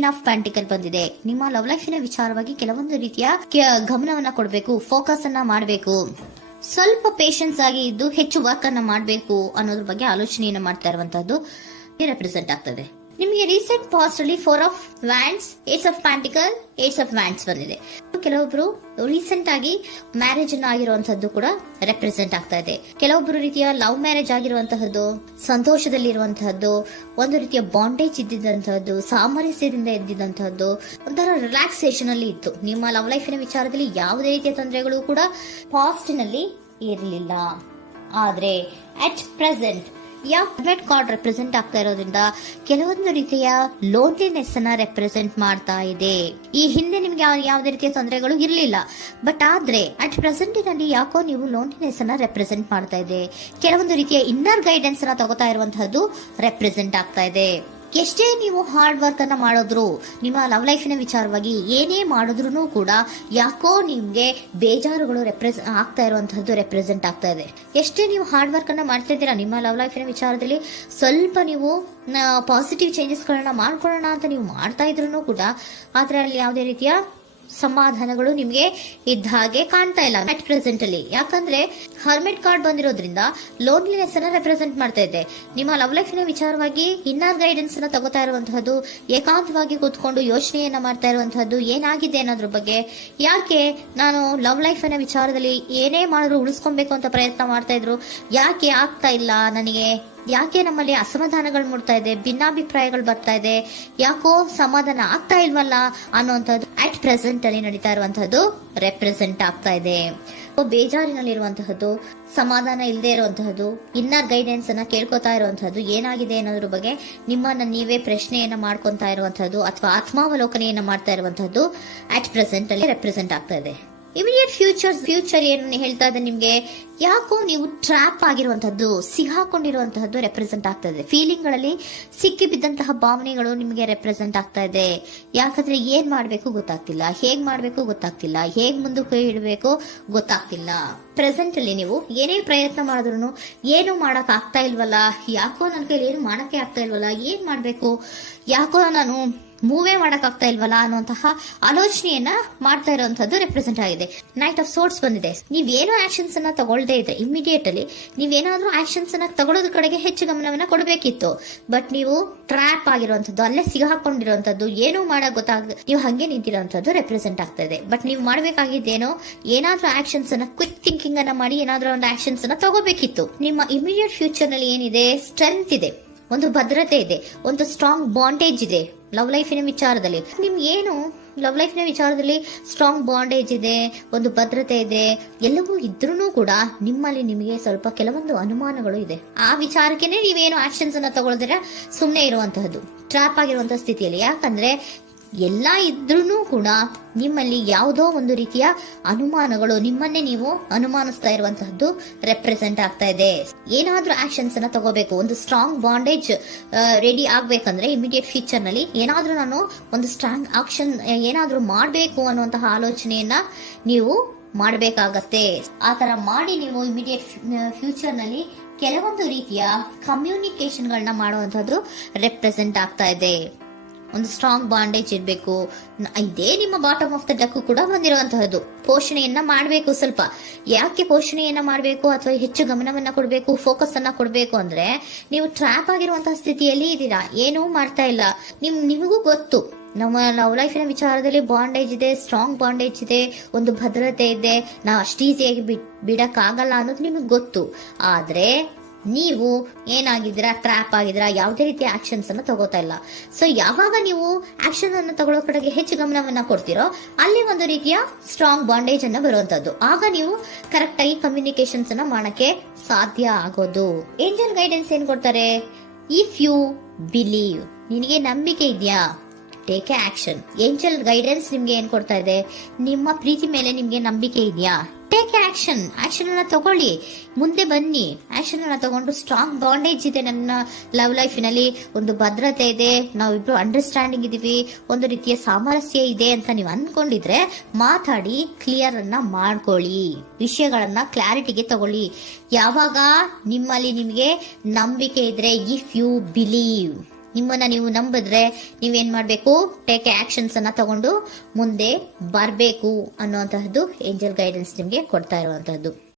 Queen of ಪ್ಯಾಂಟಿಕಲ್ ಬಂದಿದೆ. ನಿಮ್ಮ love ಲೈಫಿನ ವಿಚಾರವಾಗಿ ಕೆಲವೊಂದು ರೀತಿಯ ಗಮನವನ್ನ ಕೊಡಬೇಕು, ಫೋಕಸ್ ಅನ್ನ ಮಾಡಬೇಕು, ಸ್ವಲ್ಪ ಪೇಷನ್ಸ್ ಆಗಿ ಇದ್ದು ಹೆಚ್ಚು ವರ್ಕ್ ಅನ್ನ ಮಾಡಬೇಕು ಅನ್ನೋದ್ರ ಬಗ್ಗೆ ಆಲೋಚನೆಯನ್ನ ಮಾಡ್ತಾ ಇರುವಂತದ್ದು ರೆಪ್ರೆಸೆಂಟ್ ಆಗ್ತದೆ. ನಿಮಗೆ ರೀಸೆಂಟ್ ಪಾಸ್ಟ್ ಅಲ್ಲಿ 4 of wands, ace of pentacles, ace of wands ಬಂದಿದೆ. ಕೆಲವೊಬ್ರು ರೀಸೆಂಟ್ ಆಗಿ ಮ್ಯಾರೇಜ್ ಅನ್ನ ಆಗಿರುವಂತದ್ದು ಕೂಡ ರೆಪ್ರೆಸೆಂಟ್ ಆಗ್ತಾ ಇದೆ. ಕೆಲವೊಬ್ರು ರೀತಿಯ ಲವ್ ಮ್ಯಾರೇಜ್ ಆಗಿರುವಂತಹದ್ದು, ಸಂತೋಷದಲ್ಲಿರುವಂತಹದ್ದು, ಒಂದು ರೀತಿಯ ಬಾಂಡೇಜ್ ಇದ್ದಿದ್ದಂತಹದ್ದು, ಸಾಮರಸ್ಯದಿಂದ ಇದ್ದಿದ್ದಂತಹದ್ದು, ಒಂಥರ ರಿಲ್ಯಾಕ್ಸೇಷನ್ ಅಲ್ಲಿ ಇತ್ತು. ನಿಮ್ಮ ಲವ್ ಲೈಫಿನ ವಿಚಾರದಲ್ಲಿ ಯಾವುದೇ ರೀತಿಯ ತೊಂದರೆಗಳು ಕೂಡ ಪಾಸ್ಟ್ ನಲ್ಲಿ ಇರಲಿಲ್ಲ. ಆದ್ರೆ ಅಟ್ ಪ್ರೆಸೆಂಟ್ ಯಾವ್ದು ಕಾರ್ಡ್ ರೆಪ್ರೆಸೆಂಟ್ ಆಗ್ತಾ ಇರೋದ್ರಿಂದ ಕೆಲವೊಂದು ರೀತಿಯ ಲೋನ್ಲಿನೆಸ್ ಅನ್ನ ರೆಪ್ರೆಸೆಂಟ್ ಮಾಡ್ತಾ ಇದೆ. ಈ ಹಿಂದೆ ನಿಮ್ಗೆ ಯಾವುದೇ ರೀತಿಯ ತೊಂದರೆಗಳು ಇರಲಿಲ್ಲ, ಬಟ್ ಆದ್ರೆ ಅಟ್ ಪ್ರೆಸೆಂಟಿನಲ್ಲಿ ಯಾಕೋ ನೀವು ಲೋನ್ಲಿನೆಸ್ ಅನ್ನ ರೆಪ್ರೆಸೆಂಟ್ ಮಾಡ್ತಾ ಇದೆ. ಕೆಲವೊಂದು ರೀತಿಯ ಇನ್ನರ್ ಗೈಡೆನ್ಸ್ ಅನ್ನ ತಗೋತಾ ಇರುವಂತಹದ್ದು ರೆಪ್ರೆಸೆಂಟ್ ಆಗ್ತಾ ಇದೆ. ಎಷ್ಟೇ ನೀವು ಹಾರ್ಡ್ ವರ್ಕ್ ಅನ್ನ ಮಾಡಿದ್ರು, ನಿಮ್ಮ ಲವ್ ಲೈಫಿನ ವಿಚಾರವಾಗಿ ಏನೇ ಮಾಡಿದ್ರು ಕೂಡ ಯಾಕೋ ನಿಮ್ಗೆ ಬೇಜಾರುಗಳು ಆಗ್ತಾ ಇರುವಂತಹದ್ದು ರೆಪ್ರೆಸೆಂಟ್ ಆಗ್ತಾ ಇದೆ. ಎಷ್ಟೇ ನೀವು ಹಾರ್ಡ್ ವರ್ಕ್ ಅನ್ನ ಮಾಡ್ತಾ ಇದ್ದೀರಾ ನಿಮ್ಮ ಲವ್ ಲೈಫಿನ ವಿಚಾರದಲ್ಲಿ, ಸ್ವಲ್ಪ ನೀವು ಪಾಸಿಟಿವ್ ಚೇಂಜಸ್ ಗಳನ್ನ ಮಾಡ್ಕೊಳ್ಳೋಣ ಅಂತ ನೀವು ಮಾಡ್ತಾ ಇದ್ರು ಕೂಡ ಅದರಲ್ಲಿ ಯಾವುದೇ ರೀತಿಯ ಸಮಾಧಾನಗಳು ನಿಮ್ಗೆ ಇದ್ದ ಹಾಗೆ ಕಾಣ್ತಾ ಇಲ್ಲ ಅಟ್ ಪ್ರೆಸೆಂಟ್ ಅಲ್ಲಿ. ಯಾಕಂದ್ರೆ ಹರ್ಮಿಟ್ ಕಾರ್ಡ್ ಬಂದಿರೋದ್ರಿಂದ ಲೋನ್ಲಿನೆಸ್ ಅನ್ನ ರೆಪ್ರೆಸೆಂಟ್ ಮಾಡ್ತಾ ಇದೆ. ನಿಮ್ಮ ಲವ್ ಲೈಫಿನ ವಿಚಾರವಾಗಿ ಇನ್ನರ್ ಗೈಡೆನ್ಸ್ ಅನ್ನ ತಗೋತಾ ಇರುವಂತಹದ್ದು, ಏಕಾಂತವಾಗಿ ಕೂತ್ಕೊಂಡು ಯೋಚನೆಯನ್ನ ಮಾಡ್ತಾ ಇರುವಂತಹದ್ದು, ಏನಾಗಿದೆ ಅನ್ನೋದ್ರ ಬಗ್ಗೆ, ಯಾಕೆ ನಾನು ಲವ್ ಲೈಫಿನ ವಿಚಾರದಲ್ಲಿ ಏನೇ ಮಾಡಿದ್ರು ಉಳಿಸ್ಕೊಬೇಕು ಅಂತ ಪ್ರಯತ್ನ ಮಾಡ್ತಾ ಇದ್ರು, ಯಾಕೆ ಆಗ್ತಾ ಇಲ್ಲ ನನಗೆ, ಯಾಕೆ ನಮ್ಮಲ್ಲಿ ಅಸಮಾಧಾನಗಳು ಮೂಡ್ತಾ ಇದೆ, ಭಿನ್ನಾಭಿಪ್ರಾಯಗಳು ಬರ್ತಾ ಇದೆ, ಯಾಕೋ ಸಮಾಧಾನ ಆಗ್ತಾ ಇಲ್ವಲ್ಲ ಅನ್ನುವಂಥದ್ದು ಅಟ್ ಪ್ರೆಸೆಂಟ್ ಅಲ್ಲಿ ನಡೀತಾ ಇರುವಂತಹದ್ದು ರೆಪ್ರೆಸೆಂಟ್ ಆಗ್ತಾ ಇದೆ. ಬೇಜಾರಿನಲ್ಲಿರುವಂತಹದ್ದು, ಸಮಾಧಾನ ಇಲ್ಲದೆ ಇರುವಂತಹದ್ದು, ಇನ್ನರ್ ಗೈಡೆನ್ಸ್ ಅನ್ನ ಕೇಳ್ಕೊತಾ ಇರುವಂತಹದ್ದು, ಏನಾಗಿದೆ ಅನ್ನೋದ್ರ ಬಗ್ಗೆ ನಿಮ್ಮನ್ನ ನೀವೇ ಪ್ರಶ್ನೆಯನ್ನ ಮಾಡ್ಕೊಂತಾ ಇರುವಂತಹದ್ದು ಅಥವಾ ಆತ್ಮಾವಲೋಕನೆಯನ್ನ ಮಾಡ್ತಾ ಇರುವಂತಹದ್ದು ಅಟ್ ಪ್ರೆಸೆಂಟ್ ಅಲ್ಲಿ ರೆಪ್ರೆಸೆಂಟ್ ಆಗ್ತಾ ಇದೆ. ಇಮಿಡಿಯೇಟ್ ಫ್ಯೂಚರ್ ಏನು ಹೇಳ್ತಾ ಇದೆ ನಿಮ್ಗೆ, ಯಾಕೋ ನೀವು ಟ್ರ್ಯಾಪ್ ಆಗಿರುವಂತಹದ್ದು, ಸಿಹಾಕೊಂಡಿರುವಂತಹದ್ದು ರೆಪ್ರೆಸೆಂಟ್ ಆಗ್ತಾ ಇದೆ. ಫೀಲಿಂಗ್ ಗಳಲ್ಲಿ ಸಿಕ್ಕಿ ಬಿದ್ದಂತಹ ಭಾವನೆಗಳು ನಿಮಗೆ ರೆಪ್ರೆಸೆಂಟ್ ಆಗ್ತಾ ಇದೆ. ಯಾಕಂದ್ರೆ ಏನ್ ಮಾಡ್ಬೇಕು ಗೊತ್ತಾಗ್ತಿಲ್ಲ, ಹೇಗ್ ಮಾಡ್ಬೇಕು ಗೊತ್ತಾಗ್ತಿಲ್ಲ, ಹೇಗ್ ಮುಂದಕ್ಕೆ ಇಡಬೇಕು ಗೊತ್ತಾಗ್ತಿಲ್ಲ. ಪ್ರೆಸೆಂಟ್ ಅಲ್ಲಿ ನೀವು ಏನೇ ಪ್ರಯತ್ನ ಮಾಡಿದ್ರು ಏನು ಮಾಡಕ್ ಆಗ್ತಾ ಇಲ್ವಲ್ಲ, ಯಾಕೋ ನನ್ನ ಕೈಲಿ ಏನು ಮಾಡಕ್ಕೆ ಆಗ್ತಾ ಇಲ್ವಲ್ಲ, ಏನ್ ಮಾಡ್ಬೇಕು, ಯಾಕೋ ನಾನು ಮೂವೇ ಮಾಡಕ್ ಆಗ್ತಾ ಇಲ್ವಲ್ಲ ಅನ್ನುವಂತಹ ಆಲೋಚನೆಯನ್ನ ಮಾಡ್ತಾ ಇರುವಂತದ್ದು ರೆಪ್ರೆಸೆಂಟ್ ಆಗಿದೆ. ನೈಟ್ ಆಫ್ ಸೋರ್ಟ್ಸ್ ಬಂದಿದೆ. ನೀವೇನೋ ಆಕ್ಷನ್ಸ್ ಅನ್ನ ತಗೊಳ್ಳದೇ ಇದ್ರೆ ಇಮಿಡಿಯೇಟ್ ಅಲ್ಲಿ ನೀವೇನಾದ್ರೂ ಆಕ್ಷನ್ಸ್ ಅನ್ನ ತಗೊಳ್ಳೋದ್ರ ಕಡೆಗೆ ಹೆಚ್ಚು ಗಮನವನ್ನ ಕೊಡಬೇಕಿತ್ತು. ಬಟ್ ನೀವು ಟ್ರ್ಯಾಪ್ ಆಗಿರುವಂತದ್ದು, ಅಲ್ಲೇ ಸಿಗಾಕೊಂಡಿರುವಂತದ್ದು, ಏನೂ ಮಾಡಕ್ ನೀವು ಹಂಗೆ ನಿಂತಿರುವಂತದ್ದು ರೆಪ್ರೆಸೆಂಟ್ ಆಗ್ತಾ ಇದೆ. ಬಟ್ ನೀವು ಮಾಡಬೇಕಾಗಿದ್ದೇನೋ ಏನಾದ್ರೂ ಆಕ್ಷನ್ಸ್ ಅನ್ನ ಕ್ವಿಕ್ ಥಿಂಕಿಂಗ್ ಅನ್ನ ಮಾಡಿ ಏನಾದ್ರೂ ಒಂದು ಆಕ್ಷನ್ಸ್ ಅನ್ನ ತಗೋಬೇಕಿತ್ತು. ನಿಮ್ಮ ಇಮಿಡಿಯೇಟ್ ಫ್ಯೂಚರ್ ನಲ್ಲಿ ಏನಿದೆ, ಸ್ಟ್ರೆಂತ್ ಇದೆ, ಒಂದು ಭದ್ರತೆ ಇದೆ, ಒಂದು ಸ್ಟ್ರಾಂಗ್ ಬಾಂಡೇಜ್ ಇದೆ. ಲವ್ ಲೈಫಿನ ವಿಚಾರದಲ್ಲಿ ನಿಮ್ಗೆ ಏನು ಲವ್ ಲೈಫಿನ ವಿಚಾರದಲ್ಲಿ ಸ್ಟ್ರಾಂಗ್ ಬಾಂಡೇಜ್ ಇದೆ, ಒಂದು ಭದ್ರತೆ ಇದೆ, ಎಲ್ಲವೂ ಇದ್ರೂ ಕೂಡ ನಿಮ್ಮಲ್ಲಿ ನಿಮಗೆ ಸ್ವಲ್ಪ ಕೆಲವೊಂದು ಅನುಮಾನಗಳು ಇದೆ. ಆ ವಿಚಾರಕ್ಕೆನೆ ನೀವೇನು ಆಕ್ಷನ್ಸ್ ಅನ್ನ ತಗೊಳ್ದಿರ ಸುಮ್ಮನೆ ಇರುವಂತಹದ್ದು, ಟ್ರಾಪ್ ಆಗಿರುವಂತಹ ಸ್ಥಿತಿಯಲ್ಲಿ. ಯಾಕಂದ್ರೆ ಎಲ್ಲ ಇದ್ರೂ ಕೂಡ ನಿಮ್ಮಲ್ಲಿ ಯಾವುದೋ ಒಂದು ರೀತಿಯ ಅನುಮಾನಗಳು, ನಿಮ್ಮನ್ನೇ ನೀವು ಅನುಮಾನಿಸ್ತಾ ಇರುವಂತಹದ್ದು ರೆಪ್ರೆಸೆಂಟ್ ಆಗ್ತಾ ಇದೆ. ಏನಾದ್ರೂ ಆಕ್ಷನ್ಸ್ ಅನ್ನ ತಗೋಬೇಕು, ಒಂದು ಸ್ಟ್ರಾಂಗ್ ಬಾಂಡೇಜ್ ರೆಡಿ ಆಗ್ಬೇಕಂದ್ರೆ ಇಮಿಡಿಯೇಟ್ ಫ್ಯೂಚರ್ ನಲ್ಲಿ ಏನಾದ್ರೂ ನಾನು ಒಂದು ಸ್ಟ್ರಾಂಗ್ ಆಕ್ಷನ್ ಏನಾದ್ರೂ ಮಾಡಬೇಕು ಅನ್ನುವಂತಹ ಆಲೋಚನೆಯನ್ನ ನೀವು ಮಾಡಬೇಕಾಗತ್ತೆ. ಆತರ ಮಾಡಿ ನೀವು ಇಮಿಡಿಯೇಟ್ ಫ್ಯೂಚರ್ ನಲ್ಲಿ ಕೆಲವೊಂದು ರೀತಿಯ ಕಮ್ಯುನಿಕೇಶನ್ ಗಳನ್ನ ಮಾಡುವಂತದ್ದು ರೆಪ್ರೆಸೆಂಟ್ ಆಗ್ತಾ ಇದೆ. ಒಂದು ಸ್ಟ್ರಾಂಗ್ ಬಾಂಡೇಜ್ ಇರಬೇಕು. ಇದೇ ನಿಮ್ಮ ಬಾಟಮ್ ಆಫ್ ದ ಡಕ್ ಕೂಡ ಬಂದಿರುವಂತಹದ್ದು. ಪೋಷಣೆಯನ್ನ ಮಾಡಬೇಕು. ಸ್ವಲ್ಪ ಯಾಕೆ ಪೋಷಣೆಯನ್ನ ಮಾಡಬೇಕು ಅಥವಾ ಹೆಚ್ಚು ಗಮನವನ್ನ ಕೊಡಬೇಕು, ಫೋಕಸ್ ಅನ್ನ ಕೊಡಬೇಕು ಅಂದ್ರೆ, ನೀವು ಟ್ರ್ಯಾಪ್ ಆಗಿರುವಂತಹ ಸ್ಥಿತಿಯಲ್ಲಿ ಇದ್ದೀರಾ, ಏನೂ ಮಾಡ್ತಾ ಇಲ್ಲ. ನಿಮಗೂ ಗೊತ್ತು ನಮ್ಮ ಲವ್ ಲೈಫಿನ ವಿಚಾರದಲ್ಲಿ ಬಾಂಡೇಜ್ ಇದೆ, ಸ್ಟ್ರಾಂಗ್ ಬಾಂಡೇಜ್ ಇದೆ, ಒಂದು ಭದ್ರತೆ ಇದೆ, ನಾವು ಅಷ್ಟು ಈಸಿಯಾಗಿ ಬಿಡಕ್ ಆಗಲ್ಲ ಅನ್ನೋದು ನಿಮಗೆ ಗೊತ್ತು. ಆದ್ರೆ ನೀವು ಏನಾಗಿದ್ದೀರಾ, ಟ್ರ್ಯಾಪ್ ಆಗಿದ್ದೀರಾ, ಯಾವುದೇ ರೀತಿಯ ಆಕ್ಷನ್ಸ್ ಅನ್ನ ತಗೋತಾ ಇಲ್ಲ. ಸೊ ಯಾವಾಗ ನೀವು ಆಕ್ಷನ್ ಅನ್ನು ತಗೊಳ್ಳೋ ಕಡೆಗೆ ಹೆಚ್ಚು ಗಮನವನ್ನ ಕೊಡ್ತೀರೋ ಅಲ್ಲಿ ಒಂದು ರೀತಿಯ ಸ್ಟ್ರಾಂಗ್ ಬಾಂಡೇಜ್ ಅನ್ನ ಬರುವಂತದ್ದು. ಆಗ ನೀವು ಕರೆಕ್ಟ್ ಆಗಿ ಕಮ್ಯುನಿಕೇಶನ್ಸ್ ಅನ್ನ ಮಾಡಕ್ಕೆ ಸಾಧ್ಯ ಆಗೋದು. ಏಂಜಲ್ ಗೈಡೆನ್ಸ್ ಏನ್ ಕೊಡ್ತಾರೆ, ಇಫ್ ಯು ಬಿಲೀವ್, ನಿನಗೆ ನಂಬಿಕೆ ಇದೆಯಾ, ಟೇಕ್ ಆಕ್ಷನ್. ಏಂಜಲ್ ಗೈಡೆನ್ಸ್ ನಿಮ್ಗೆ ಏನ್ ಕೊಡ್ತಾ ಇದೆ, ನಿಮ್ಮ ಪ್ರೀತಿ ಮೇಲೆ ನಿಮ್ಗೆ ನಂಬಿಕೆ ಇದೆಯಾ, ಟೇಕ್ ಆಕ್ಷನ್. ಆಕ್ಷನ್ ಅನ್ನ ತಗೊಳ್ಳಿ, ಮುಂದೆ ಬನ್ನಿ. ಆಕ್ಷನ್ ಅನ್ನ ತಗೊಂಡು ಸ್ಟ್ರಾಂಗ್ ಬಾಂಡೇಜ್ ಇದೆ ನನ್ನ ಲವ್ ಲೈಫಿನಲ್ಲಿ, ಒಂದು ಭದ್ರತೆ ಇದೆ, ನಾವಿಬ್ರು ಅಂಡರ್ಸ್ಟ್ಯಾಂಡಿಂಗ್ ಇದೀವಿ, ಒಂದು ರೀತಿಯ ಸಾಮರಸ್ಯ ಇದೆ ಅಂತ ನೀವು ಅನ್ಕೊಂಡಿದ್ರೆ ಮಾತಾಡಿ ಕ್ಲಿಯರ್ ಅನ್ನ ಮಾಡ್ಕೊಳ್ಳಿ, ವಿಷಯಗಳನ್ನ ಕ್ಲಾರಿಟಿಗೆ ತಗೊಳ್ಳಿ. ಯಾವಾಗ ನಿಮ್ಮಲ್ಲಿ ನಿಮಗೆ ನಂಬಿಕೆ ಇದ್ರೆ, ಇಫ್ ಯು ಬಿಲೀವ್, ನಿಮ್ಮನ್ನ ನೀವು ನಂಬಿದ್ರೆ ನೀವೇನ್ ಮಾಡ್ಬೇಕು, ಟೇಕ್ ಆಕ್ಷನ್ಸ್ ಅನ್ನ ತಗೊಂಡು ಮುಂದೆ ಬರ್ಬೇಕು ಅನ್ನುವಂತಹದ್ದು ಏಂಜಲ್ ಗೈಡೆನ್ಸ್ ನಿಮ್ಗೆ ಕೊಡ್ತಾ ಇರುವಂತಹದ್ದು.